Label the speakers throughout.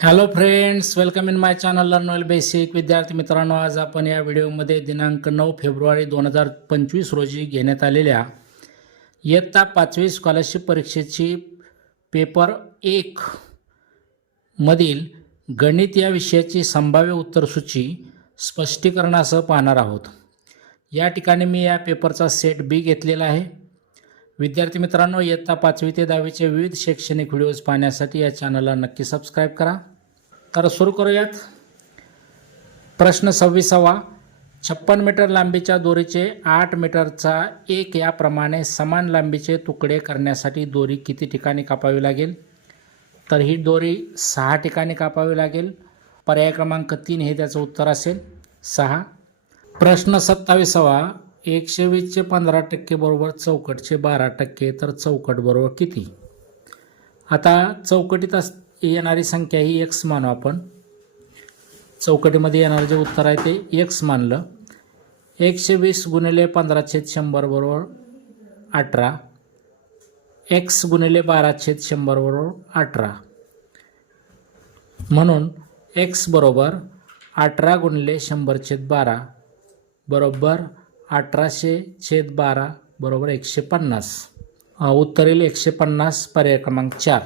Speaker 1: Hello friends welcome in my channel learn well basic विद्यार्थी मित्रांनो आज आपण या व्हिडिओमध्ये दिनांक नऊ फेब्रुवारी दोन हजार पंचवीस रोजी घेण्यात आलेल्या इयत्ता पाचवी स्कॉलरशिप परीक्षेची पेपर एक मधील गणित या विषयाची संभाव्य उत्तरसूची स्पष्टीकरणासह पाहणार आहोत. या ठिकाणी मी या पेपरचा सेट बी घेतलेला आहे. विद्यार्थी मित्रांनो इयत्ता पाचवी ते दहावीचे विविध शैक्षणिक व्हिडिओज पाहण्यासाठी या चॅनलला नक्की सबस्क्राईब करा. तर सुरू करूयात. प्रश्न सव्वीसावा. छप्पन मीटर लांबीच्या दोरीचे आठ मीटरचा एक याप्रमाणे समान लांबीचे तुकडे करण्यासाठी दोरी किती ठिकाणी कापावी लागेल? तर ही दोरी सहा ठिकाणी कापावी लागेल. पर्याय क्रमांक तीन हे त्याचं उत्तर असेल. सहा. प्रश्न सत्तावीसावा. एकशे वीसचे पंधरा टक्के बरोबर चौकटचे बारा टक्के तर चौकट बरोबर किती? आता चौकटीत अस येणारी संख्या ही एक्स मानू आपण. चौकटीमध्ये येणारं जे उत्तर आहे ते एक्स मानलं. एकशे वीस गुणिले पंधरा छेद शंभर बरोबर अठरा. एक्स गुणिले बारा छेद शंभर बरोबर अठरा. म्हणून एक्स बरोबर अठरा गुणिले शंभर छेद बारा बरोबर अठराशे छेद बारा बरोबर एकशे पन्नास. उत्तरेल एकशे पन्नास पर्याय क्रमांक चार.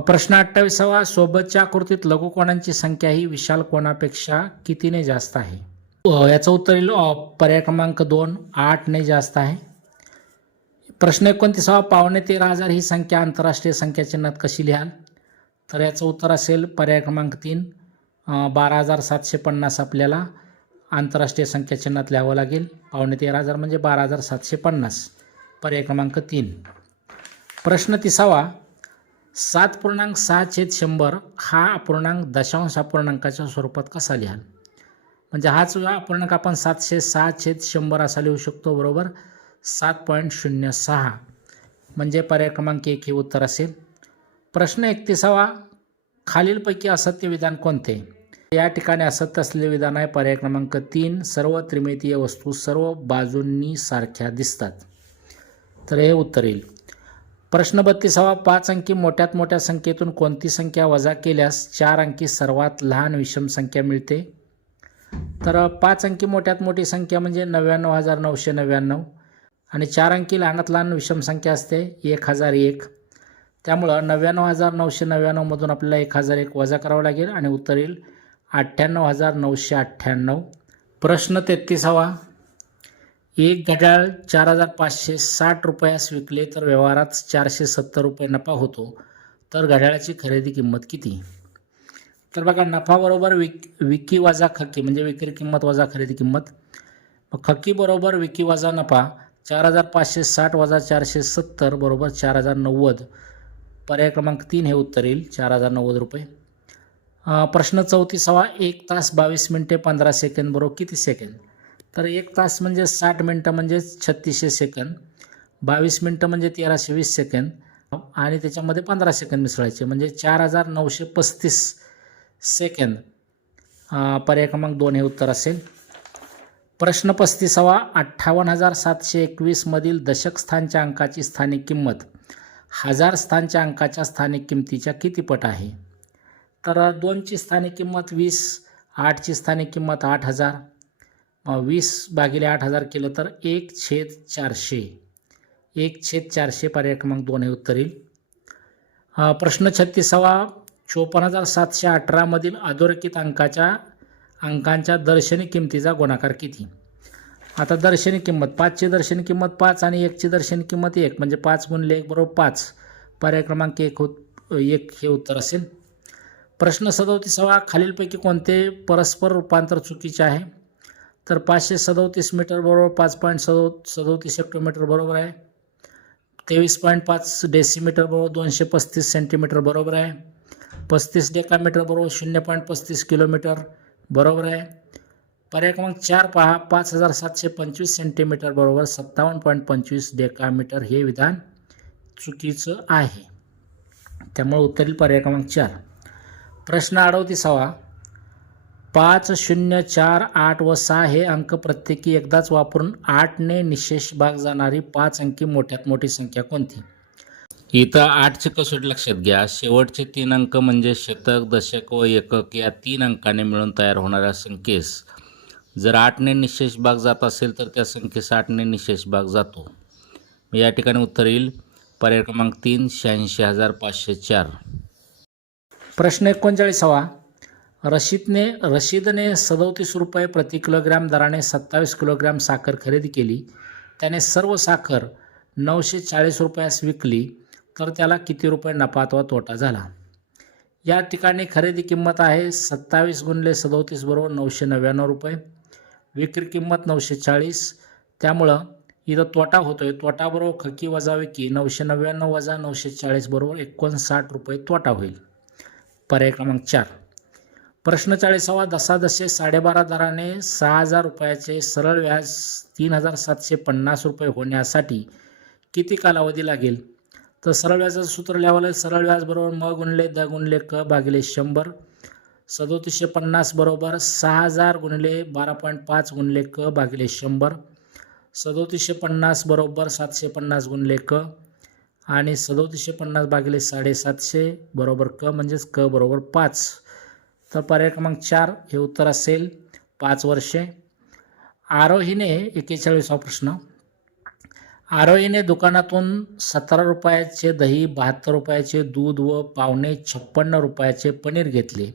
Speaker 1: प्रश्न अठ्ठावीसावा सोबतच्या आकृतीत लघुकोणांची संख्या ही विशाल कोणापेक्षा कितीने जास्त आहे? याचं उत्तर येईल पर्याय क्रमांक दोन आठने जास्त आहे. प्रश्न एकोणतीसावा पावणे तेरा हजार ही संख्या आंतरराष्ट्रीय संख्या चिन्हात कशी लिहाल? तर याचं उत्तर असेल पर्याय क्रमांक तीन बारा हजार सातशे पन्नास आपल्याला. आंतरराष्ट्रीय संख्या चिन्हात लिहावं लागेल. पावणे तेरा हजार म्हणजे बारा हजार सातशे पन्नास. पर्याय क्रमांक तीन. प्रश्न तिसावा. सात पूर्णांक सहा छेद शंभर हा अपूर्णांक दशांश अपूर्णांकाच्या स्वरूपात कसा लिहाल? म्हणजे हाच अपूर्णांक आपण सातशे सहा छेद शंभर असा लिहू शकतो बरोबर? सात पॉईंट शून्य सहा. म्हणजे पर्याय क्रमांक एक हे उत्तर असेल. प्रश्न एकतीसावा. खालीलपैकी असत्य विधान कोणते? या ठिकाणी असत असलेले विधान आहे पर्याय क्रमांक तीन. सर्व त्रिमितीय वस्तू सर्व बाजूंनी सारख्या दिसतात. तर हे उत्तर येईल. प्रश्न बत्तीसावा. पाच अंकी मोठ्यात मोठ्या संख्येतून कोणती संख्या वजा केल्यास चार अंकी सर्वात लहान विषम संख्या मिळते? तर पाच अंकी मोठ्यात मोठी संख्या म्हणजे नव्याण्णव हजार नऊशे नव्याण्णव आणि चार अंकी लहानात लहान विषम संख्या असते एक हजार एक. त्यामुळं नव्याण्णव हजार नऊशे नव्याण्णवमधून आपल्याला एक हजार एक वजा करावं लागेल आणि उत्तर येईल. अठ्ठ्याण्णव हजार नऊशे अठ्ठ्याण्णव प्रश्न तेहतीसावा एक घड्याळ चार हजार पाचशे साठ रुपयास विकले तर व्यवहारात चारशे सत्तर रुपये नफा होतो. तर घड्याळाची खरेदी किंमत किती? तर बघा नफाबरोबर विक विकी वजा खक्की म्हणजे विक्री किंमत वजा खरेदी किंमत. मग खक्कीबरोबर विकी वजा नफा चार हजार पाचशे साठ वजा चारशे सत्तर बरोबर चार हजार नव्वद. पर्याय क्रमांक तीन हे उत्तर येईल चार हजार नव्वद रुपये. प्रश्न चौतीसावा एक तास बावीस मिनटे पंधरा सेकंद बरोबर किती सेकंद? तर एक तास म्हणजे साठ मिनटं म्हणजे छत्तीसशे सेकंद. बावीस मिनटं म्हणजे तेराशे वीस सेकंद. आणि त्याच्यामध्ये पंधरा सेकंद मिसळायचे म्हणजे चार हजार नऊशे पस्तीस सेकंद. पर्याय क्रमांक दोन हे उत्तर असेल. प्रश्न पस्तीसावा अठ्ठावन्न हजार सातशे एकवीसमधील दशक स्थानच्या अंकाची स्थानिक किंमत. हजार स्थानच्या अंकाच्या स्थानिक किंमतीच्या किती पट आहे? तर दोनची स्थानिक किंमत वीस आठची स्थानिक किंमत आठ हजार. वीस भागिले आठ हजार केलं तर एक छेद चारशे. एक छेद चारशे पर्याय क्रमांक दोन हे उत्तर येईल. प्रश्न छत्तीसावा. चोपन्न हजार सातशे अठरामधील अधोरेखित अंकाच्या अंकांच्या दर्शनी किंमतीचा गुणाकार किती? आता दर्शनी किंमत पाचची दर्शनी किंमत पाच आणि एकची दर्शनी किंमत एक म्हणजे पाच गुणले एक बरोबर पाच. पर्याय क्रमांक एक होत एक हे उत्तर असेल. प्रश्न सदोतीसावा खालीलपैकी कोणते परस्पर रूपांतर चुकीचे आहे? तर पाचशे सदोतीस मीटर बरोबर पाच पॉईंट सदो सदोतीस हेक्टोमीटर बरोबर आहे. तेवीस पॉईंट पाच डेसिमीटर बरोबर दोनशे पस्तीस सेंटीमीटर बरोबर आहे. पस्तीस डेकामीटर बरोबर शून्य पॉईंट पस्तीस किलोमीटर बरोबर आहे. पर्याय क्रमांक चार पहा पाच हजार सातशे पंचवीस सेंटीमीटर बरोबर सत्तावन्न पॉईंट पंचवीस डेकामीटर हे विधान चुकीचं आहे. त्यामुळे उत्तरील पर्याय क्रमांक चार. प्रश्न अडवतीसावा. पाच शून्य चार आठ व सहा हे अंक प्रत्येकी एकदाच वापरून आठने निशेष भाग जाणारी पाच अंकी मोठ्यात मोठी संख्या कोणती? इथं आठचे कसोटी लक्षात घ्या. शेवटचे तीन अंक म्हणजे शतक दशक व एकक या तीन अंकाने मिळून तयार होणाऱ्या संख्येस. जर आठने निशेष भाग जात असेल तर त्या संख्येस आठने निशेष भाग जातो. या ठिकाणी उत्तर येईल. पर्याय क्रमांक तीन शहाऐंशी हजार पाचशे चार. प्रश्न एकोणचाळीसावा रशीदने रशीदने सदोतीस रुपये प्रति किलोग्रॅम दराने सत्तावीस किलोग्रॅम साखर खरेदी केली. त्याने सर्व साखर नऊशे चाळीस रुपयास विकली तर त्याला किती रुपये नफा अथवा तोटा झाला? या ठिकाणी खरेदी किंमत आहे सत्तावीस गुणले सदोतीस बरोबर नऊशे नव्याण्णव रुपये. विक्री किंमत नऊशे चाळीस. त्यामुळं इथं तोटा होतोय. आहे बरोबर खकी वजा विकी नऊशे नव्याण्णव वजा नऊशे चाळीस बरोबर एकोणसाठ रुपये तोटा होईल. पर्याय क्रमांक चार. प्रश्न चाळीसावा दशादशे साडेबारा दराने सहा हजार रुपयाचे सरळ व्याज तीन हजार सातशे पन्नास रुपये होण्यासाठी किती कालावधी लागेल? तर सरळ व्याजाचं सूत्र लिहावं सरळ व्याज बरोबर म गुणले द गुणले क भागिले शंभर. सदोतीसशे पन्नास बरोबर सहा हजार गुणले बारा पॉईंट पाच गुणले क भागिले शंभर. सदोतीसशे पन्नास बरोबर सातशे पन्नास गुणले क. आणि सदोतीसशे पन्नास भागिले साडेसातशे बरोबर क म्हणजेच क बरोबर पाच. तर पर्याय क्रमांक चार हे उत्तर असेल पाच वर्षे. आरोहीने एक्केचाळीसावा प्रश्न. आरोहीने दुकानातून सतरा रुपयाचे दही बहात्तर रुपयाचे दूध व पावणे छप्पन्न रुपयाचे पनीर घेतले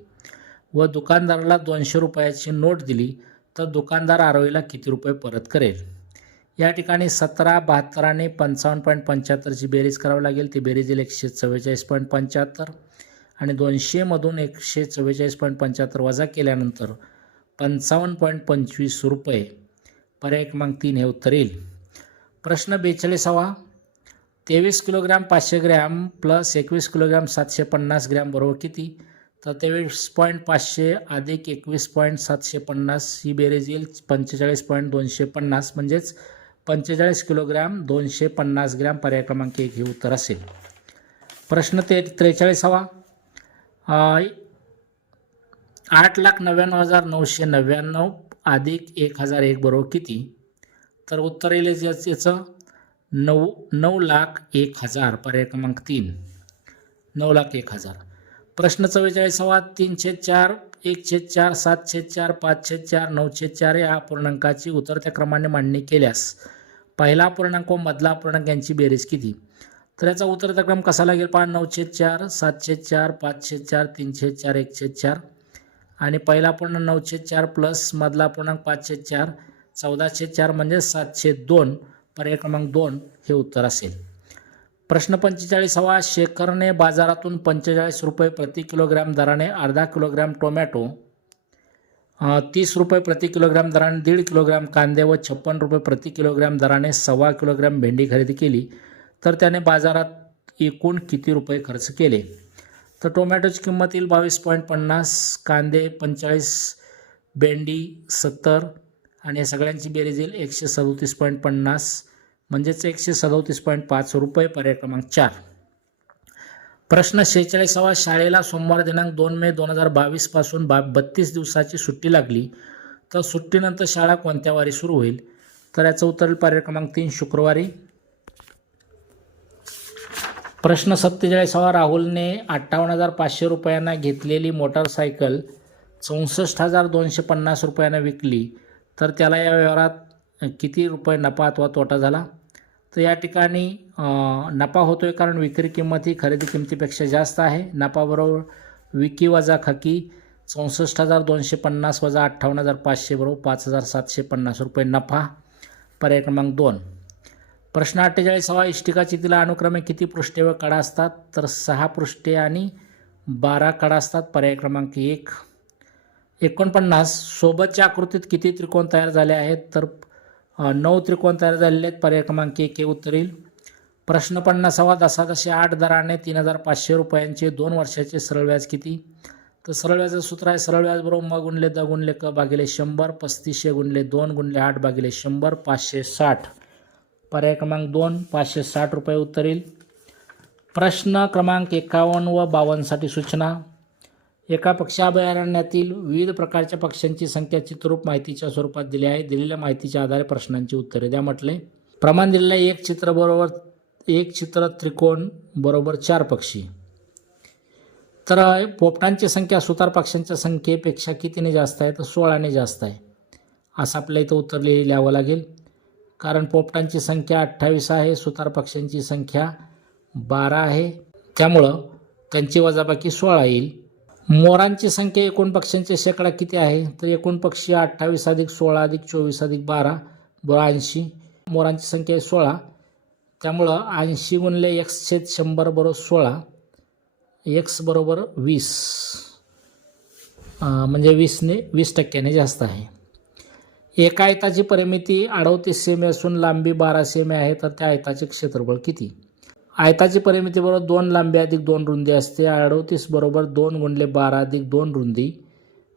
Speaker 1: व दुकानदाराला दोनशे रुपयाची नोट दिली तर दुकानदार आरोहीला किती रुपये परत करेल? या ठिकाणी सतरा बहात्तर आणि पंचावन्न पॉईंट पंच्याहत्तरची बेरीज करावी लागेल ती बेरीज येईल एकशे चव्वेचाळीस पॉईंट पंच्याहत्तर आणि दोनशेमधून एकशे चव्वेचाळीस पॉईंट पंच्याहत्तर वजा केल्यानंतर पंचावन्न पॉईंट पंचवीस रुपये पर्याय क्रमांक तीन हे उत्तर येईल. प्रश्न बेचाळीसावा तेवीस किलोग्रॅम पाचशे ग्रॅम प्लस एकवीस किलोग्रॅम सातशे पन्नास ग्रॅम बरोबर किती? तर तेवीस पॉईंट पाचशे अधिक एकवीस पॉईंट सातशे पन्नास ही बेरीज येईल पंचेचाळीस पॉईंट दोनशे पन्नास म्हणजेच पंचेचाळीस किलोग्रॅम दोनशे पन्नास ग्रॅम पर्याय क्रमांक एक हे उत्तर असेल. प्रश्न ते त्रेचाळीसावा आठ लाख नव्याण्णव हजार नऊशे नव्याण्णव अधिक एक हजार एक बरोबर किती? तर उत्तर येईल याचं नऊ नऊ लाख एक हजार पर्याय क्रमांक तीन. नऊ लाख एक हजार. प्रश्न चव्वेचाळीसावा तीनशे चार एकशे चार सातशे चार पाचशे चार नऊशे चार या पूर्णांकाची उतरत्या क्रमाने मांडणी केल्यास पहिला पूर्णांक व मधला पूर्णांक यांची बेरीज किती? तर याचा उतरता क्रम कसा लागेल पहा? नऊशे चार सातशे चार पाचशे चार तीनशे चार एकशे चार. आणि पहिला पूर्णांक नऊशे चार प्लस मधला पूर्णांक पाचशे चार चौदाशे चार म्हणजे सातशे दोन पर्याय क्रमांक दोन हे उत्तर असेल. प्रश्न पंचेचाळीसावा शेखरने बाजारातून पंचेचाळीस रुपये प्रति किलोग्रॅम दराने अर्धा किलोग्रॅम टोमॅटो तीस रुपये प्रति किलोग्रॅम दराने दीड किलोग्रॅम कांदे व छप्पन रुपये प्रति किलोग्रॅम दराने सव्वा किलोग्रॅम भेंडी खरेदी केली. तर त्याने बाजारात एकूण किती रुपये खर्च केले? तर टोमॅटोची किंमत येईल बावीस पॉईंट पन्नास कांदे पंचेचाळीस भेंडी सत्तर आणि या सगळ्यांची बेरीज येईल एकशे सदोतीस पॉईंट पन्नास म्हणजेच एकशे सदोतीस पॉईंट पाच रुपये पर्याय क्रमांक चार. प्रश्न शेहेचाळीसावा शाळेला सोमवार दिनांक दोन मे दोन हजार बावीसपासून बा बत्तीस दिवसाची सुट्टी लागली. तर सुट्टीनंतर शाळा कोणत्या वारी सुरू होईल? तर याचं उत्तर पर्याय क्रमांक तीन शुक्रवारी. प्रश्न सत्तेचाळीसावा राहुलने अठ्ठावन्न हजार पाचशे रुपयांना घेतलेली मोटारसायकल चौसष्ट हजार दोनशे पन्नास रुपयांना विकली. तर त्याला या व्यवहारात किती रुपये नफा अथवा तोटा झाला? तर या ठिकाणी नफा होतो आहे कारण विक्री किंमत ही खरेदी किमतीपेक्षा जास्त आहे. नफाबरोबर विकी वजा खकी चौसष्ट हजार दोनशे पन्नास वजा अठ्ठावन्न हजार पाचशे बरोबर पाच हजार सातशे पन्नास रुपये नफा. पर्याय क्रमांक दोन. प्रश्न अठ्ठेचाळीसावा इष्टिकाचितीला अनुक्रमे किती पृष्ठे व कडा असतात? तर सहा पृष्ठे आणि बारा कडा असतात. पर्याय क्रमांक एक. एकोणपन्नास. सोबतच्या आकृतीत किती त्रिकोण तयार झाले आहेत? तर नऊ त्रिकोण तयार झालेले आहेत. पर्याय क्रमांक एक हे उत्तर येईल प्रश्न पन्नासावा दसादशे आठ दराने तीन हजार पाचशे रुपयांचे दोन वर्षाचे सरळ व्याज किती? तर सरळ व्याजाचं सूत्र आहे सरळ व्याज बरोबर म गुणले द गुणले क भागिले शंभर पस्तीसशे गुणले दोन गुणले आठ भागिले शंभर पाचशे साठ. पर्याय क्रमांक दोन पाचशे साठ रुपये उत्तर येईल प्रश्न क्रमांक एकावन्न व बावन्नसाठी सूचना. एका पक्षी अभयारण्यातील विविध प्रकारच्या पक्ष्यांची संख्या चित्ररूप माहितीच्या स्वरूपात दिली आहे. दिलेल्या माहितीच्या आधारे प्रश्नांची उत्तरे द्या म्हटले. प्रमाण दिलेलं आहे एक चित्र बरोबर एक चित्र त्रिकोण बरोबर चार पक्षी. तर पोपटांची संख्या सुतार पक्ष्यांच्या संख्येपेक्षा कितीने जास्त आहे? तर सोळाने जास्त आहे. असं आपल्या इथं उत्तर लिहि लिहावं लागेल. कारण पोपटांची संख्या अठ्ठावीस आहे सुतार पक्ष्यांची संख्या बारा आहे. त्यामुळं त्यांची वजाबाकी सोळा येईल. मोरांची संख्या एकूण पक्ष्यांचे शेकडा किती आहे? तर एकूण पक्षी अठ्ठावीस अधिक सोळा अधिक चोवीस अधिक बारा बरं ऐंशी मोरांची संख्या आहे सोळा. त्यामुळं ऐंशी गुणले एक्स छेद शंभर बरोबर सोळा. एक्स बरोबर वीस. म्हणजे वीसने वीस टक्क्याने जास्त आहे. एका आयताची परिमिती अडवतीस सेमी असून लांबी बारा सेमी आहे तर त्या आयताचे क्षेत्रफळ किती? आयताची परिमिती बरोबर दोन लांबी अधिक दोन रुंदी असते. अडोतीस बरोबर दोन गुणले बारा अधिक दोन रुंदी.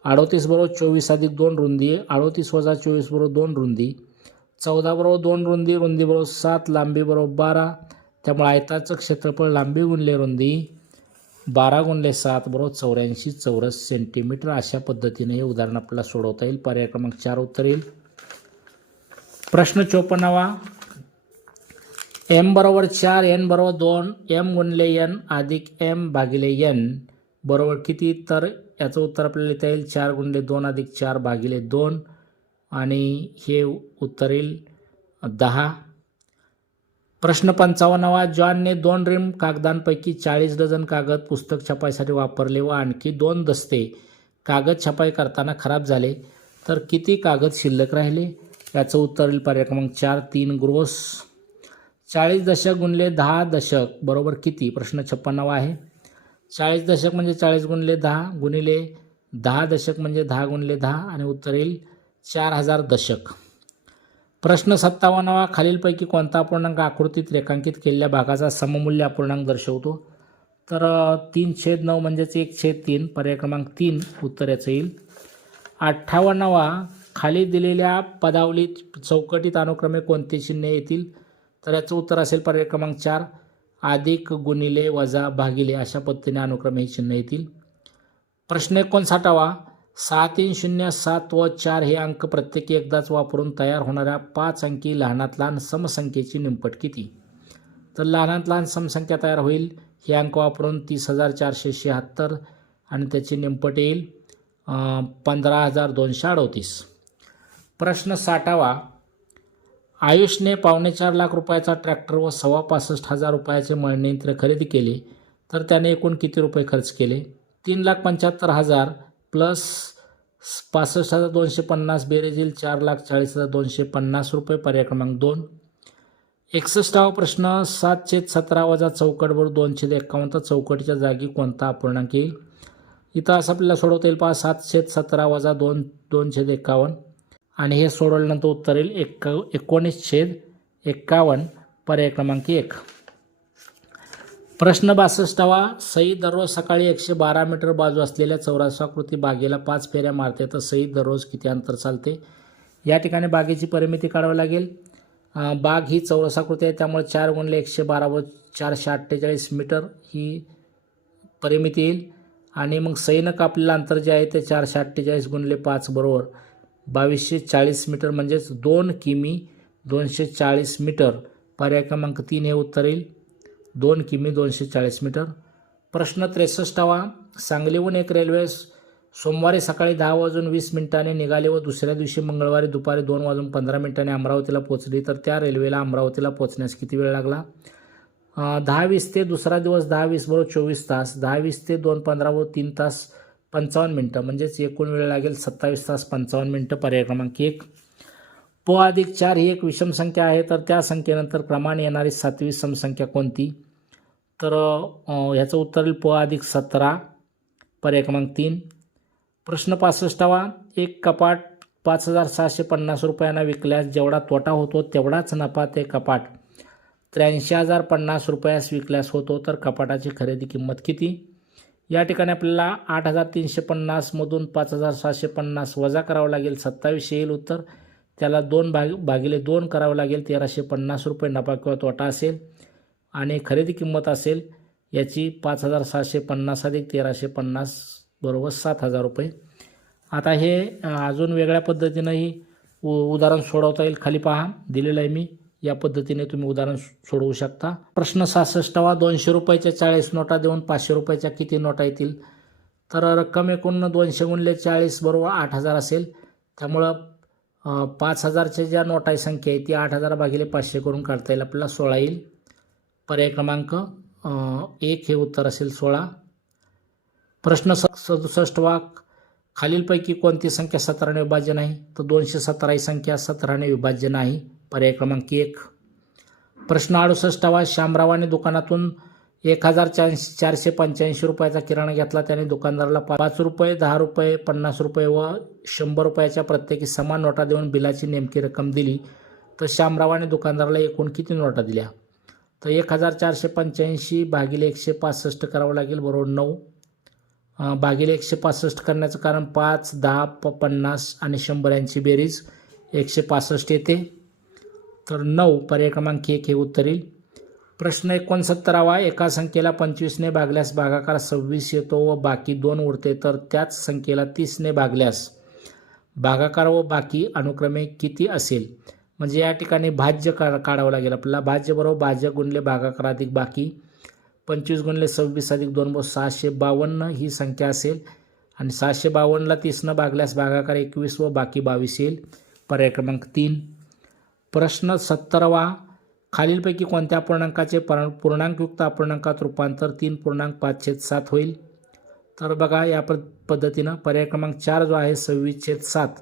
Speaker 1: अडोतीस बरोबर चोवीस अधिक दोन रुंदी. अडोतीस वजा चोवीस बरोबर दोन रुंदी. चौदा बरोबर दोन रुंदी. रुंदी बरोबर सात लांबी बरोबर बारा. त्यामुळे आयताचं क्षेत्रफळ लांबी गुणले रुंदी. बारा गुणले सात बरोबर चौऱ्याऐंशी चौरस सेंटीमीटर. अशा पद्धतीने हे उदाहरण आपल्याला सोडवता येईल. पर्याय क्रमांक चार उत्तर येईल. प्रश्न चोपन्नावा. एम बरोबर चार एन बरोबर दोन एम गुणले एन अधिक एम भागिले एन. बरोबर किती? तर याचं उत्तर आपल्याला लिहिता येईल. चार गुणले दोन अधिक चार भागिले दोन. आणि हे उत्तर येईल दहा. प्रश्न पंचावन्नवा. जॉनने दोन रिम कागदांपैकी चाळीस डझन कागद पुस्तक छपाईसाठी वापरले व आणखी दोन दस्ते कागद छपाई करताना खराब झाले. तर किती कागद शिल्लक राहिले? याचं उत्तर येईल पर्याय क्रमांक चार तीन ग्रोस चाळीस दशक गुणले दहा दशक बरोबर किती? प्रश्न छप्पन्नावा आहे. चाळीस दशक म्हणजे चाळीस गुणले दहा गुणिले दहा दशक म्हणजे दहा गुणले दहा आणि उत्तर येईल चार हजार दशक. प्रश्न सत्तावन्नावा खालीलपैकी कोणता अपूर्णांक आकृतीत रेखांकित केलेल्या भागाचा सममूल्य अपूर्णांक दर्शवतो? तर तीन छेद नऊ म्हणजेच एक छेद तीन पर्याय क्रमांक तीन उत्तर याचं येईल. अठ्ठावन्नावा खाली दिलेल्या पदावलीत चौकटीत अनुक्रमे कोणते चिन्हे येतील? तर याचं उत्तर असेल पर्याय क्रमांक चार अधिक गुणिले वजा भागिले अशा पद्धतीने अनुक्रमे ही चिन्ह येतील. प्रश्न एकोणसाठावा सहा तीन शून्य सात व चार हे अंक प्रत्येकी एकदाच वापरून तयार होणाऱ्या पाच अंकी लहानात लहान समसंख्येची निमपट किती तर लहानात लहान समसंख्या तयार होईल हे अंक वापरून तीस हजार चारशे शहात्तर आणि त्याची निमपट येईल पंधरा हजार दोनशे अडोतीस. प्रश्न साठावा आयुषने पावणेचार लाख रुपयाचा ट्रॅक्टर व सव्वा पासष्ट हजार रुपयाचे मळणी यंत्र खरेदी केले तर त्याने एकूण किती रुपये खर्च केले? तीन लाख पंच्याहत्तर हजार प्लस पासष्ट हजार दोनशे पन्नास बेरेजील चार लाख चाळीस हजार दोनशे पन्नास रुपये पर्याय क्रमांक दोन. एकसष्टावा प्रश्न सातशे सतरा वजा चौकटवर दोनशे छेद एकावन्न तर चौकटीच्या जागी कोणता अपूर्णांक येईल? इथं असं आपल्याला सोडवता येईल पहा सातशे सतरा वजा दोन दोनशे एकावन्न. आणि हे सोडवल्यानंतर उत्तर येईल एक एकोणीस छेद एक्कावन्न पर्याय क्रमांक एक. प्रश्न बासष्टावा सई दररोज सकाळी एकशे बारा मीटर बाजू असलेल्या चौरासाकृती बागेला पाच फेऱ्या मारते. तर सई दररोज किती अंतर चालते? या ठिकाणी बागेची परिमिती काढावी लागेल. बाग ही चौरसाकृती आहे त्यामुळे चार गुणले एकशे बारा व चारशे अठ्ठेचाळीस मीटर ही परिमिती येईल. आणि मग सईनं कापलेलं अंतर जे आहे ते चारशे अठ्ठेचाळीस गुणले पाच बरोबर. बावीसशे चाळीस मीटर म्हणजेच दोन किमी दोनशे चाळीस मीटर पर्याय क्रमांक तीन हे उत्तर येईल. दोन किमी दोनशे चाळीस मीटर. प्रश्न त्रेसष्टावा. सांगलीहून एक रेल्वे सोमवारी सकाळी दहा वाजून वीस मिनिटांनी निघाली व दुसऱ्या दिवशी मंगळवारी दुपारी दोन वाजून पंधरा मिनिटांनी अमरावतीला पोहोचली तर त्या रेल्वेला अमरावतीला पोहोचण्यास किती वेळ लागला? दहा वीस ते दुसरा दिवस दहा वीस बरोबर चोवीस तास दहा वीस ते दोन पंधरा तीन तास पंचावन्न मिनटं म्हणजेच एकूण वेळ लागेल सत्तावीस तास पंचावन्न मिनटं पर्याय क्रमांक एक. प अधिक चार ही एक विषम संख्या आहे तर त्या संख्येनंतर क्रमाने येणारी सातवी समसंख्या कोणती? तर ह्याचं उत्तर येईल प अधिक सतरा पर्याय क्रमांक तीन. प्रश्न पासष्टावा एक कपाट पाच हजार सहाशे पन्नास रुपयांना विकल्यास जेवढा तोटा होतो तेवढाच नफा ते कपाट त्र्याऐंशी हजार पन्नास रुपयास विकल्यास होतो तर कपाटाची खरेदी किंमत किती? या ठिकाणी आपल्याला आठ हजार तीनशे पन्नासमधून पाच हजार सहाशे पन्नास वजा करावं लागेल सत्तावीसशे येईल उत्तर. त्याला दोन भाग भागिले दोन करावं लागेल तेराशे पन्नास रुपये नफा किंवा तोटा असेल. आणि खरेदी किंमत असेल याची पाच हजार सहाशे पन्नास अधिक तेराशे पन्नास बरोबर सात हजार रुपये. आता हे अजून वेगळ्या पद्धतीनंही उ उदाहरण सोडवता येईल. खाली पहा दिलेलं आहे मी. या पद्धतीने तुम्ही उदाहरण सोडवू शकता. प्रश्न सहासष्टवा दोनशे रुपयाच्या चाळीस नोटा देऊन पाचशे रुपयाच्या किती नोटा येतील? तर रक्कम एकूण दोनशे गुणले चाळीस बरोबर आठ हजार असेल. त्यामुळं पाच हजारच्या ज्या नोटाची संख्या आहे ती आठ हजार भागिले पाचशे करून काढता येईल. आपल्याला सोळा येईल. पर्याय क्रमांक एक हे उत्तर असेल सोळा. प्रश्न स सदुसष्टवा खालीलपैकी कोणती संख्या सतराने विभाज्य नाही? तर दोनशे सतरा ही संख्या सतराने विभाज्य नाही. पर्याय क्रमांक एक. प्रश्न अडुसष्टावा श्यामरावाने दुकानातून एक हजार चारशे चारशे पंच्याऐंशी रुपयाचा किराणा घेतला. त्याने दुकानदाराला पाच रुपये दहा रुपये पन्नास रुपये व शंभर रुपयाच्या प्रत्येकी समान नोटा देऊन बिलाची नेमकी रक्कम दिली. तर श्यामरावाने दुकानदाराला एकूण किती नोटा दिल्या? तर एक हजार चारशे पंच्याऐंशी भागिले एकशे पासष्ट करावं लागेल बरोबर नऊ. भागिले एकशे पासष्ट करण्याचं कारण पाच दहा प पन्नास आणि शंभर यांची बेरीज एकशे पासष्ट येते. तर नऊ पर्याय क्रमांक एक हे उत्तर येईल प्रश्न एकोणसत्तरावा एका संख्येला पंचवीसने भागल्यास भागाकार सव्वीस येतो व बाकी दोन उरते तर त्याच संख्येला तीसने भागल्यास भागाकार व बाकी अनुक्रमे किती असेल? म्हणजे या ठिकाणी भाज्य का काढावं लागेल आपल्याला. भाज्य बरोबर भाज्य गुणले भागाकार अधिक बाकी. पंचवीस गुणले सव्वीस अधिक दोन बरोबर सहाशे बावन्न ही संख्या असेल. आणि सहाशे बावन्नला तीसनं भागल्यास भागाकार एकवीस व बाकी बावीस येईल. पर्याय क्रमांक तीन. प्रश्न सत्तरवा खालीलपैकी कोणत्या पूर्णांकाचे पर पूर्णांकयुक्त अपूर्णांकात रूपांतर तीन पूर्णांक पाच छेद सात होईल? तर बघा या प पद्धतीनं पर्याय क्रमांक चार जो आहे सव्वीस छेद सात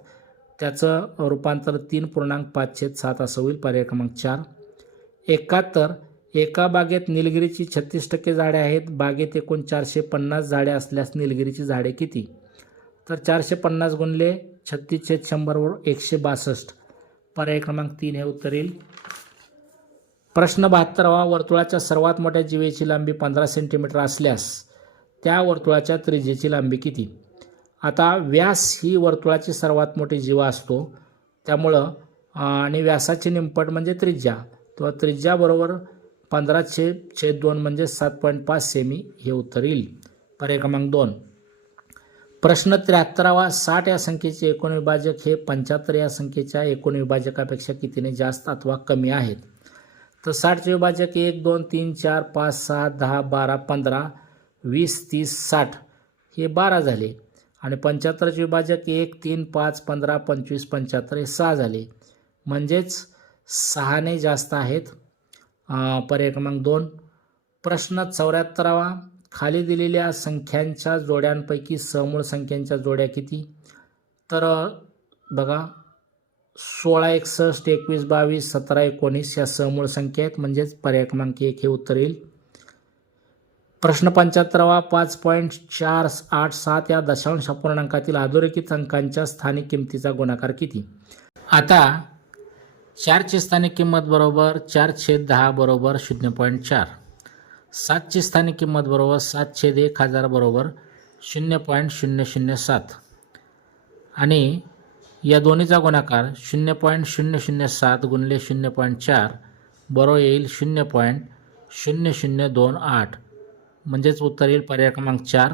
Speaker 1: त्याचं रूपांतर तीन पूर्णांक पाच छेद सात असं होईल पर्याय क्रमांक चार. एकाहत्तर एका बागेत निलगिरीची छत्तीस टक्के झाडे आहेत बागेत एकूण चारशे पन्नास झाडे असल्यास निलगिरीची झाडे किती? तर चारशे पन्नास गुणले छत्तीस छेद शंभरवर एकशे बासष्ट. पर्याय क्रमांक तीन हे उत्तर येईल प्रश्न बहात्तरावा वर्तुळाच्या सर्वात मोठ्या जीवेची लांबी पंधरा सेंटीमीटर असल्यास त्या वर्तुळाच्या त्रिज्येची लांबी किती? आता व्यास ही वर्तुळाची सर्वात मोठी जीवा असतो. त्यामुळं आणि व्यासाची निंपट म्हणजे त्रिज्या. किंवा त्रिज्याबरोबर पंधरा छेद छेद दोन म्हणजे सात पॉईंट पाच सेमी हे उत्तर येईल पर्याय क्रमांक दोन. प्रश्न त्र्याहत्तरावा साठ या संख्येचे एकूण विभाजक हे पंच्याहत्तर या संख्येच्या एकूण विभाजकापेक्षा कितीने जास्त अथवा कमी आहेत? तर साठचे विभाजक एक दोन तीन चार पाच सहा दहा बारा पंधरा वीस तीस साठ हे बारा झाले. आणि पंच्याहत्तरचे विभाजक एक तीन पाच पंधरा पंचवीस पंच्याहत्तर हे सहा झाले. म्हणजेच सहाने जास्त आहेत. पर्याय क्रमांक दोन. प्रश्न चौऱ्याहत्तरावा खाली दिलेल्या संख्यांच्या जोड्यांपैकी समूळ संख्यांच्या जोड्या किती? तर बघा सोळा एकसष्ट एकवीस बावीस सतरा एकोणीस या समूळ संख्या आहेत. म्हणजेच पर्याय क्रमांक एक हे उत्तर येईल. प्रश्न पंच्याहत्तरावा पाच पॉईंट चार आठ सात या दशांश अपूर्णांकातील अधोरेखित अंकांच्या स्थानिक किमतीचा गुणाकार किती? आता चारची स्थानिक किंमत बरोबर चार छेद दहा बरोबर शून्य पॉईंट चार. सातची स्थानिक किंमत बरोबर सात छेद एक हजार बरोबर शून्य पॉईंट शून्य शून्य सात. आणि या दोन्हीचा गुणाकार शून्य पॉईंट शून्य शून्य सात गुणले शून्य पॉईंट चार बरोबर येईल शून्य पॉईंट शून्य शून्य दोन आठ. म्हणजेच उत्तर येईल पर्याय क्रमांक चार.